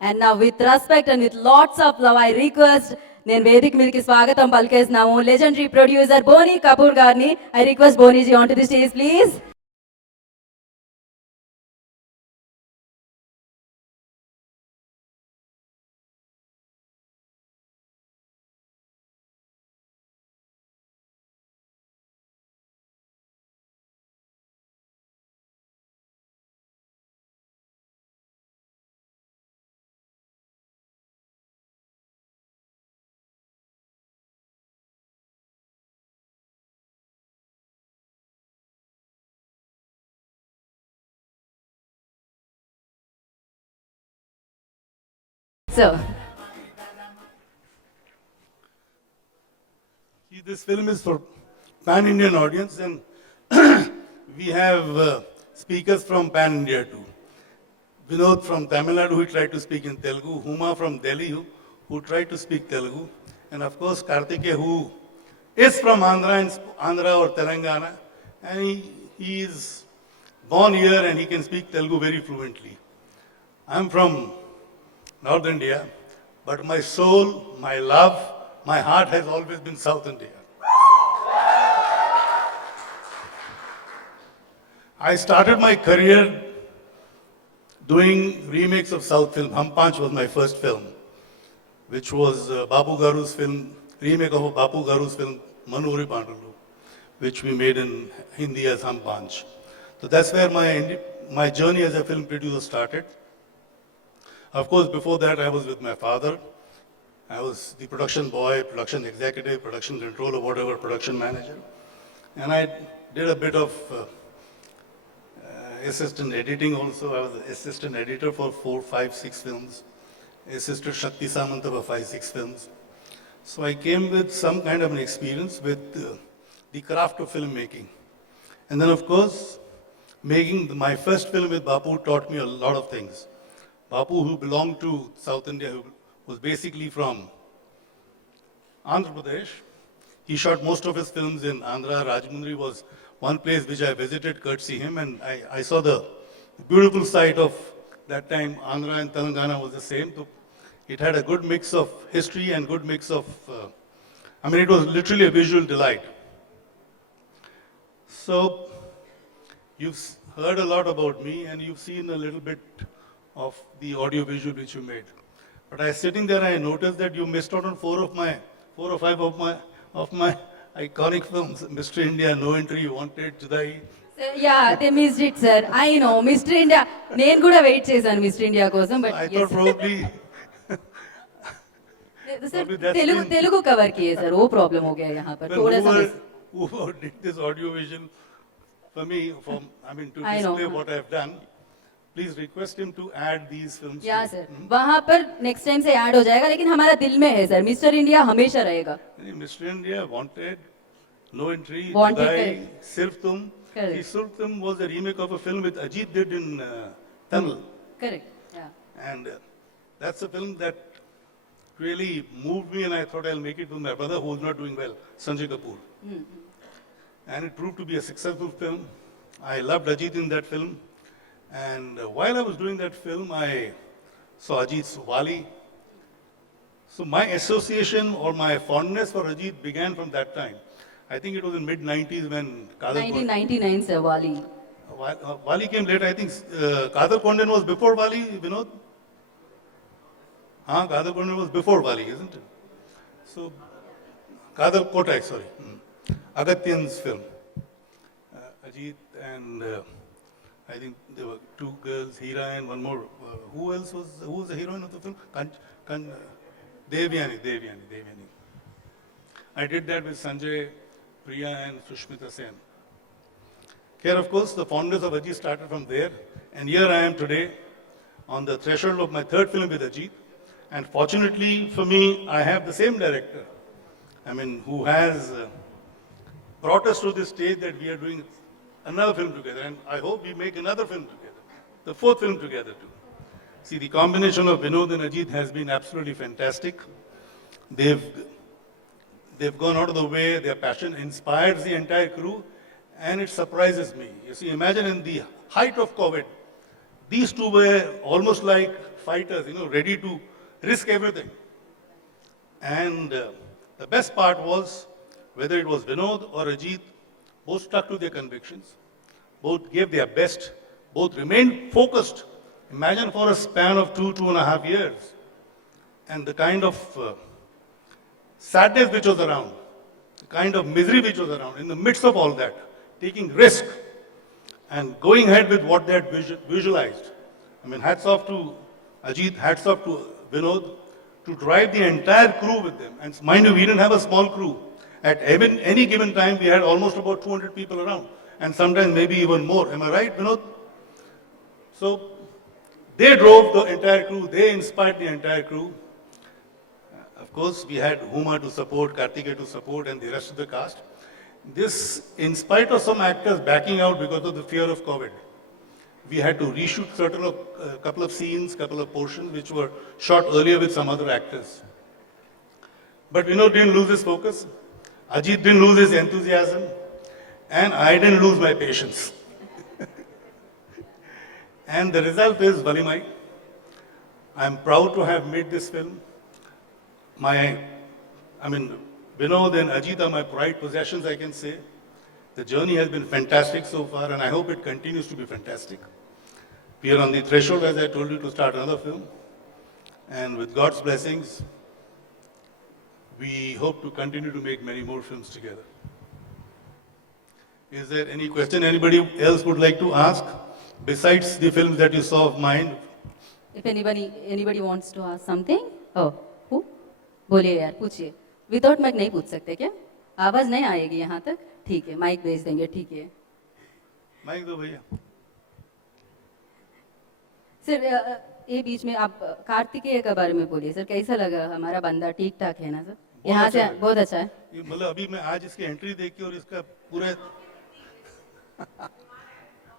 And now with respect and with lots of love, I request నేను వేదిక మీదకి స్వాగతం పలికేస్తున్నాము legendary producer Boney Kapoor గారిని. I request Boney ji onto the stage, please. So, this film is for pan-Indian audience, and we have speakers from pan-India too. Vinod from Tamil Nadu, who tried to speak in Telugu. Huma from Delhi, who tried to speak Telugu. And of course, Kartikeya, who is from Andhra or Telangana. And he is born here and he can speak Telugu very fluently. I'm from North India, but my soul, my love, my heart has always been South India. I started my career doing remakes of South film. Hum Panch was my first film, which was Babu Garu's film, remake of Babu Garu's film, Manuri Pandulu, which we made in Hindi as Hum Panch. So that's where my journey as a film producer started. Of course, before that, I was with my father. I was the production boy, production executive, production controller, whatever, production manager. And I did a bit of assistant editing also. I was assistant editor for 4, 5, 6 films. Assistant Shakti Samanta for 5, 6 films. So I came with some kind of an experience with the craft of filmmaking. And then, of course, making my first film with Bapu taught me a lot of things. Bapu, who belonged to South India, who was basically from Andhra Pradesh. He shot most of his films in Andhra. Rajmundry was one place which I visited, courtesy him, and I saw the beautiful sight of that time. Andhra and Telangana was the same. So it had a good mix of history and good mix of, it was literally a visual delight. So you've heard a lot about me and you've seen a little bit of the audio visual which you made. But I was sitting there and I noticed that you missed out on 4 or 5 of my iconic films. Mr. India, No Entry, Wanted, Judai. Yeah, they missed it, sir. I know, Mr. India. నేను కూడా wait చేశాను mister India కోసం, but I thought probably Telugu cover किए sir, वो problem हो गया यहाँ पर थोड़ा सा. Whoever did this audio vision for me, to display what I've done, please request him to add these films. या सर, वहाँ पर नेक्स्ट टाइम से ऐड हो जाएगा, लेकिन हमारा दिल में है सर, मिस्टर इंडिया हमेशा रहेगा. Mr. India, Wanted, No Entry, Wanted, Judai, Sirf Tum. See, Sirf Tum was a remake of a film which Ajith did in Tamil. Correct. Yeah. And that's a film that really moved me, and I thought I'll make it with my brother who was not doing well, Sanjay Kapoor. And it proved to be a successful film. I loved Ajith in that film. And while I was doing that film, I saw Ajith's Wali. So my association or my fondness for Ajith began from that time. I think it was in mid-90s when 1999 sir, Wali. Wali came later. I think Kadar Kondan was before Wali, Vinod? Kadar Kondan was before Wali, isn't it? So, Kadar Kotak, sorry. Agatyan's film. Ajith and I think there were 2 girls, Hira and one more. Who was the heroine of the film? Devyani. I did that with Sanjay, Priya and Sushmita Sen. Here, of course, the fondness of Ajith started from there. And here I am today on the threshold of my 3rd film with Ajith. And fortunately for me, I have the same director, who has brought us to this stage that we are doing another film together. And I hope we make another film together, the 4th film together too. See, the combination of Vinod and Ajith has been absolutely fantastic. They've gone out of the way, their passion inspires the entire crew, and it surprises me. You see, imagine in the height of COVID, these two were almost like fighters, ready to risk everything. And the best part was, whether it was Vinod or Ajith, both stuck to their convictions, both gave their best, both remained focused. Imagine for a span of 2.5 years, and the kind of sadness which was around, the kind of misery which was around, in the midst of all that, taking risk and going ahead with what they had visualized. I mean, hats off to Ajith, hats off to Vinod, to drive the entire crew with them. And mind you, we didn't have a small crew. At any given time, we had almost about 200 people around, and sometimes maybe even more. Am I right, Vinod? So they drove the entire crew, they inspired the entire crew. Of course, we had Huma to support, Kartikeya to support, and the rest of the cast. This, in spite of some actors backing out because of the fear of COVID, we had to reshoot couple of scenes, couple of portions which were shot earlier with some other actors. But Vinod didn't lose his focus, Ajith didn't lose his enthusiasm, and I didn't lose my patience. And the result is Valimai. I'm proud to have made this film. Vinod and Ajith are my pride possessions, I can say. The journey has been fantastic so far, and I hope it continues to be fantastic. We are on the threshold, as I told you, to start another film. And with God's blessings, we hope to continue to make many more films together. Is there any question anybody else would like to ask, besides the films that you saw of mine? If anybody wants to ask something, oh, who? बोलिए यार, पूछिए. Without mic नहीं पूछ सकते क्या? आवाज नहीं आएगी यहाँ तक? ठीक है, माइक भेज देंगे, ठीक है. माइक दो भैया. सर, ये बीच में आप कार्तिकेय के बारे में बोलिए सर, कैसा लगा? हमारा बंदा ठीक ठाक है ना सर? यहाँ से बहुत अच्छा है. मतलब अभी मैं आज इसकी एंट्री देख के और इसका पूरे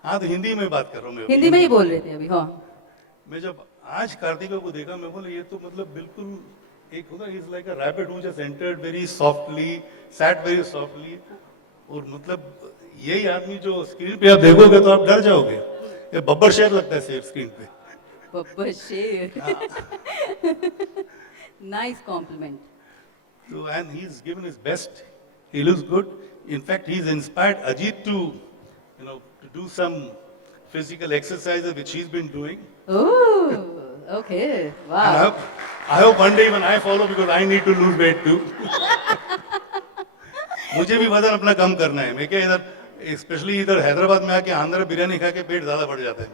हाँ, तो हिंदी में बात कर रहा हूँ मैं. हिंदी में ही बोल रहे थे अभी. हाँ, मैं जब आज कार्तिकेय को देखा, मैं बोला ये तो मतलब बिल्कुल एक होता है, is like a rapid who just entered very softly, sat very softly. और मतलब यही आदमी जो स्क्रीन पे आप देखोगे तो आप डर जाओगे. ये बब्बर शेर लगता है सिर्फ स्क्रीन पे. बब्बर शेर. Nice compliment. So, and he's given his best. He looks good. In fact, he's inspired Ajith to do some physical exercises which he's been doing. Oh, okay. Wow. I hope one day even I follow, because I need to lose weight too. मुझे भी वजन अपना कम करना है. मैं क्या इधर, specially इधर हैदराबाद में आके आंध्र बिरयानी खा के पेट ज्यादा बढ़ जाता है.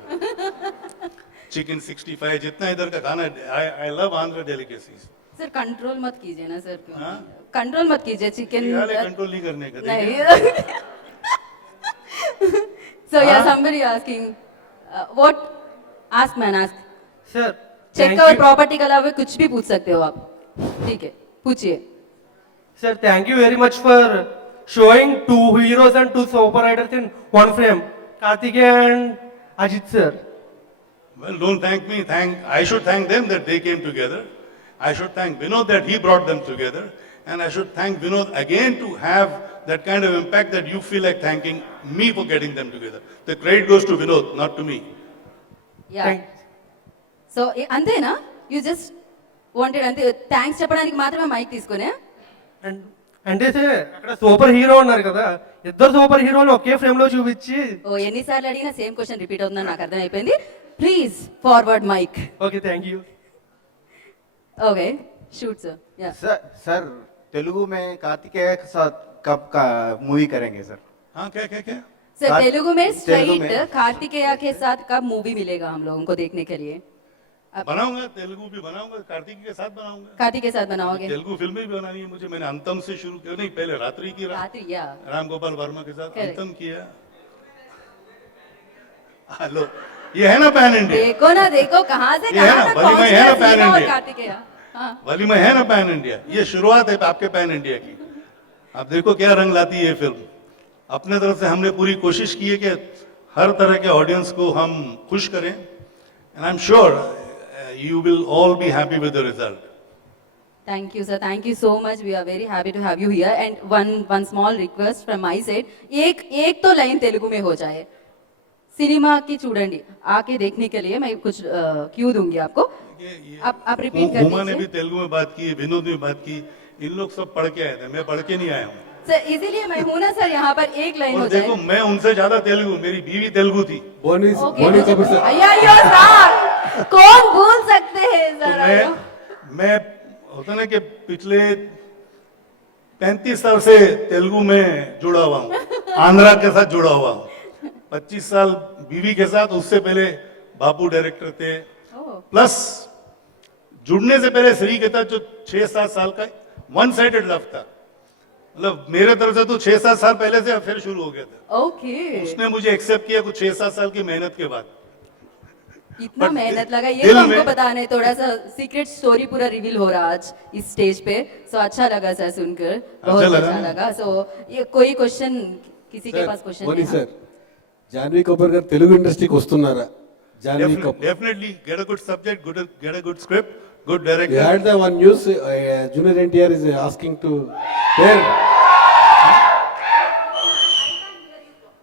चिकन 65 जितना इधर का खाना, I love Andhra delicacies. Sir control मत कीजिए ना सर. क्यों कंट्रोल मत कीजिए? चिकन कंट्रोल नहीं करने का. नहीं. So yeah, somebody asking, what? Ask man, ask. Sir, check और प्रॉपर्टी के अलावा कुछ भी पूछ सकते हो आप. ठीक है, पूछिए. Sir, thank you very much for showing two heroes and two superriders in one frame, Kartikeya and Ajith sir. Well, don't thank me. I should thank them that they came together. I should thank Vinod that he brought them together. And I should thank Vinod again to have that kind of impact that you feel like thanking me for getting them together. The credit goes to Vinod, not to me. Yeah. Thanks. So అంతేనా? You just wanted అంతే thanks చెప్పడానికి మాత్రమే mic తీసుకునే? అంటే అక్కడ super hero ఉన్నారు కదా, ఇద్దరు సూపర్ హీరోలు ఒకే ఫ్రేమ్ లో చూపించి. ఓ, ఎన్నిసార్లు అడిగినా సేమ్ క్వశ్చన్ రిపీట్ అవుతుందని నాకు అర్థమైపోయింది. Please forward mic. Okay, thank you. Okay, shoot sir. या सर तेलुगु में कार्तिकेय के साथ कब का मूवी करेंगे सर? हाँ, क्या? सर तेलुगु में तेलुगु स्ट्रेट में- कार्तिकेय के साथ कब मूवी मिलेगा हम लोगों को देखने के लिए? बनाऊंगा, तेलुगु भी बनाऊंगा, कार्तिक के साथ बनाऊंगा. कार्तिक के साथ बनाओगे? तेलुगु फिल्में भी बनानी है मुझे. मैंने अंतम से शुरू किया, नहीं पहले रात्रि की रात्रि, या राम गोपाल वर्मा के साथ Correct. अंतम किया. हेलो, ये है ना पैन इंडिया. देखो ना, देखो कहाँ से ये है कहाँ ना, तक वलीमा पहुंच है ना गया पैन सीमा और इंडिया. कार्तिकेय. हाँ, वलीमा है ना पैन इंडिया. ये शुरुआत है आपके पैन इंडिया की. आप देखो क्या रंग लाती है ये फिल्म. अपने तरफ से हमने पूरी कोशिश की है कि हर तरह के ऑडियंस को हम खुश करें. And I am sure you will all be happy with the result. Thank you, sir. Thank you so much. We are very happy to have you here. And one small request from my side. एक तो line Telugu में हो जाए. Cinema की చూడండి आके देखने के लिए मैं कुछ क्यू दूंगी आपको आप रिपीट कर हुमा ने भी दीजिए तेलुगु में बात की, विनोद ने बात की, इन लोग सब पढ़ के आए थे, मैं पढ़ के नहीं आया हूँ। सर इसीलिए मैं हूं ना सर यहाँ पर एक लाइन और हो देखो जाए मैं उनसे ज्यादा तेलुगु, मेरी बीवी तेलुगु थी, बोनी ओके बोनी कपूर सर अय्यो सर कौन भूल सकते हैं तो सर मैं होता ना कि पिछले 35 साल से तेलुगु में जुड़ा हुआ हूँ, आंध्रा के साथ जुड़ा हुआ हूँ, 25 साल बीवी के साथ, उससे पहले बापू डायरेक्टर थे, ओह, प्लस जुड़ने से पहले श्री के साथ जो 6-7 साल का वन साइडेड लव था, मतलब मेरे तरफ से तो 6-7 साल पहले से अफेयर शुरू हो गया था, ओके उसने मुझे एक्सेप्ट किया कुछ 6-7 साल की मेहनत के बाद। इतना But मेहनत लगा ये दिल तो हमको में- पता नहीं थोड़ा सा सीक्रेट स्टोरी पूरा रिवील हो रहा आज इस स्टेज पे सो अच्छा लगा सर सुनकर बहुत लगा अच्छा ना? लगा सो ये कोई क्वेश्चन किसी के पास क्वेश्चन बोनी है సార్ జాన్వీ కపూర్ గారు తెలుగు ఇండస్ట్రీకి వస్తున్నారా Janhvi Kapoor Definitely get a good subject, get a good script, good We director. had the one news, Junior NTR is asking to pair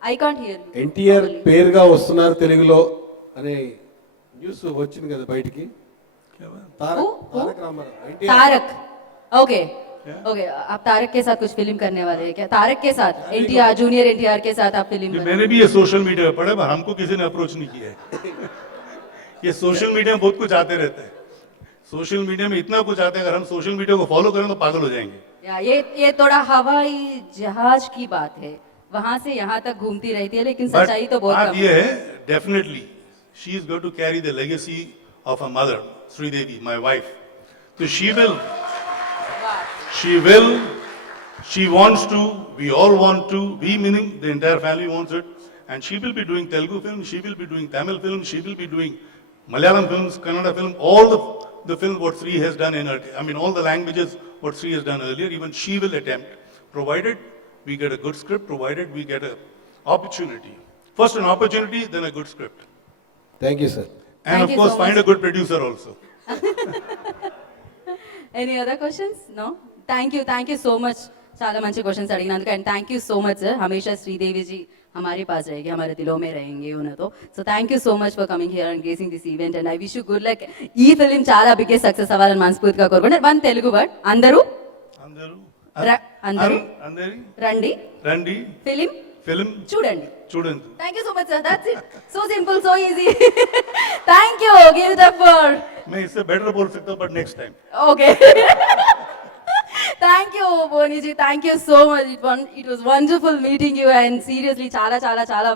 I can't hear NTR పేరుగా వస్తున్నారు తెలుగులో అనే న్యూస్ వచ్చింది కదా బయటికి Tarak Who? Taraka Ramarao NTR Tarak okay okay आप तारक के साथ कुछ फिल्म करने वाले हैं क्या तारक के साथ एनटीआर जूनियर एनटीआर के साथ आप फिल्म ये मैंने भी ये सोशल मीडिया पे पढ़ा, पर हमको किसी ने अप्रोच नहीं किया है। ये सोशल मीडिया में बहुत कुछ आते रहते हैं, सोशल मीडिया में इतना कुछ आता है, अगर हम सोशल मीडिया को फॉलो करें तो पागल हो जाएंगे। या ये थोड़ा हवाई जहाज की बात है वहां से यहाँ तक घूमती रहती है लेकिन But सच्चाई तो बहुत बात कम ये है है, definitely she is going to carry the legacy of a mother, Sridevi, my wife. तो she wants to, we all want to, we meaning the entire family wants it, and she will be doing Telugu films, she will be doing Tamil films, she will be doing Malayalam films, Kannada film, all the films what Sri has done in her, I mean all the languages what Sri has done earlier, even she will attempt, provided we get a good script, provided we get a opportunity. First an opportunity, then a good script. Thank you sir And Thank of you course so find much. a good producer also. Any other questions no thank you so much చాలా మంచి questions అడిగినందుకు and thank you so much sir హమేషా శ్రీదేవి जी हमारे पास रहेगी हमारे दिलों में रहेंगे उन्हें तो so thank you so much for coming here and gracing this event and I wish you good luck ఈ ఫిలిం చాలా బిగ్గెస్ట్ సక్సెస్ అవ్వాలని మనస్ఫూర్తిగా కోరుకుంటున్నాను వన్ తెలుగు వర్డ్ అందరూ అందరూ అందరూ అందరి రండి రండి ఫిలిం ఫిల్మ్ చూడండి చూడండి. Thank you so much, sir. That's it. So simple, so easy. Thank you. Give it up for. मैं इससे बेटर बोल सकता हूँ, but next time. Okay. Thank you, Boney ji. Thank you so much. It was wonderful meeting you and seriously, chala, chala, chala,